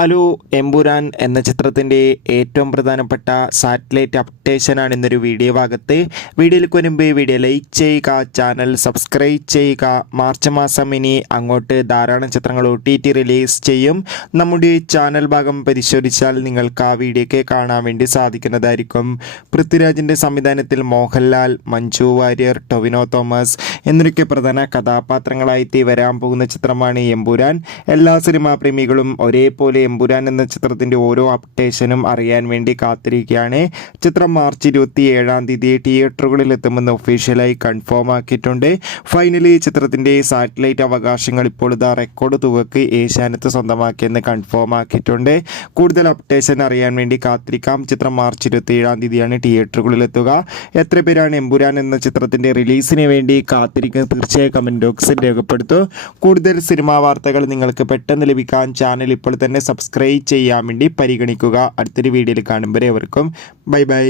Hello Empuraan എന്ന ചിത്രത്തിൻ്റെ ഏറ്റവും പ്രധാനപ്പെട്ട സാറ്റലൈറ്റ് അപ്ഡേഷനാണ് ഇന്നൊരു വീഡിയോ ഭാഗത്ത്. വീഡിയോയിലേക്ക് വരുമ്പോൾ വീഡിയോ ലൈക്ക് ചെയ്യുക, ചാനൽ സബ്സ്ക്രൈബ് ചെയ്യുക. മാർച്ച് മാസം ഇനി അങ്ങോട്ട് ധാരാളം ചിത്രങ്ങൾ OTT റിലീസ് ചെയ്യും. നമ്മുടെ ചാനൽ ഭാഗം പരിശോധിച്ചാൽ നിങ്ങൾക്ക് ആ വീഡിയോയ്ക്ക് കാണാൻ വേണ്ടി സാധിക്കുന്നതായിരിക്കും. പൃഥ്വിരാജിൻ്റെ സംവിധാനത്തിൽ മോഹൻലാൽ, മഞ്ജു വാര്യർ, ടൊവിനോ തോമസ് എന്നൊക്കെ പ്രധാന കഥാപാത്രങ്ങളായി വരാൻ പോകുന്ന ചിത്രമാണ് എമ്പുരാൻ. എല്ലാ സിനിമാ പ്രേമികളും ഒരേപോലെ എമ്പുരാൻ എന്ന ചിത്രത്തിൻ്റെ ഓരോ അപ്ഡേഷനും അറിയാൻ വേണ്ടി കാത്തിരിക്കുകയാണ്. ചിത്രം മാർച്ച് 27 തിയേറ്ററുകളിൽ എത്തുമെന്ന് ഒഫീഷ്യലായി കൺഫേം ആക്കിയിട്ടുണ്ട്. ഫൈനലി ചിത്രത്തിൻ്റെ സാറ്റലൈറ്റ് അവകാശങ്ങൾ ഇപ്പോൾ റെക്കോർഡ് തുകയ്ക്ക് ഏഷ്യാനെറ്റ് സ്വന്തമാക്കിയെന്ന് കൺഫേം ആക്കിയിട്ടുണ്ട്. കൂടുതൽ അപ്ഡേഷൻ അറിയാൻ വേണ്ടി കാത്തിരിക്കാം. ചിത്രം മാർച്ച് 27 തിയേറ്ററുകളിൽ എത്തുക. എത്ര പേരാണ് എമ്പുരാൻ എന്ന ചിത്രത്തിൻ്റെ റിലീസിന് വേണ്ടി കാത്തിരിക്കുന്നത്? തീർച്ചയായും കമൻറ്റ് ബോക്സിൽ രേഖപ്പെടുത്തൂ. കൂടുതൽ സിനിമാ വാർത്തകൾ നിങ്ങൾക്ക് പെട്ടെന്ന് ലഭിക്കാൻ ചാനൽ ഇപ്പോൾ തന്നെ സബ്സ്ക്രൈബ് ചെയ്യാൻ വേണ്ടി പരിഗണിക്കുക. അടുത്തൊരു വീഡിയോയിൽ കാണുമ്പോൾ ഏവർക്കും ബൈ ബൈ.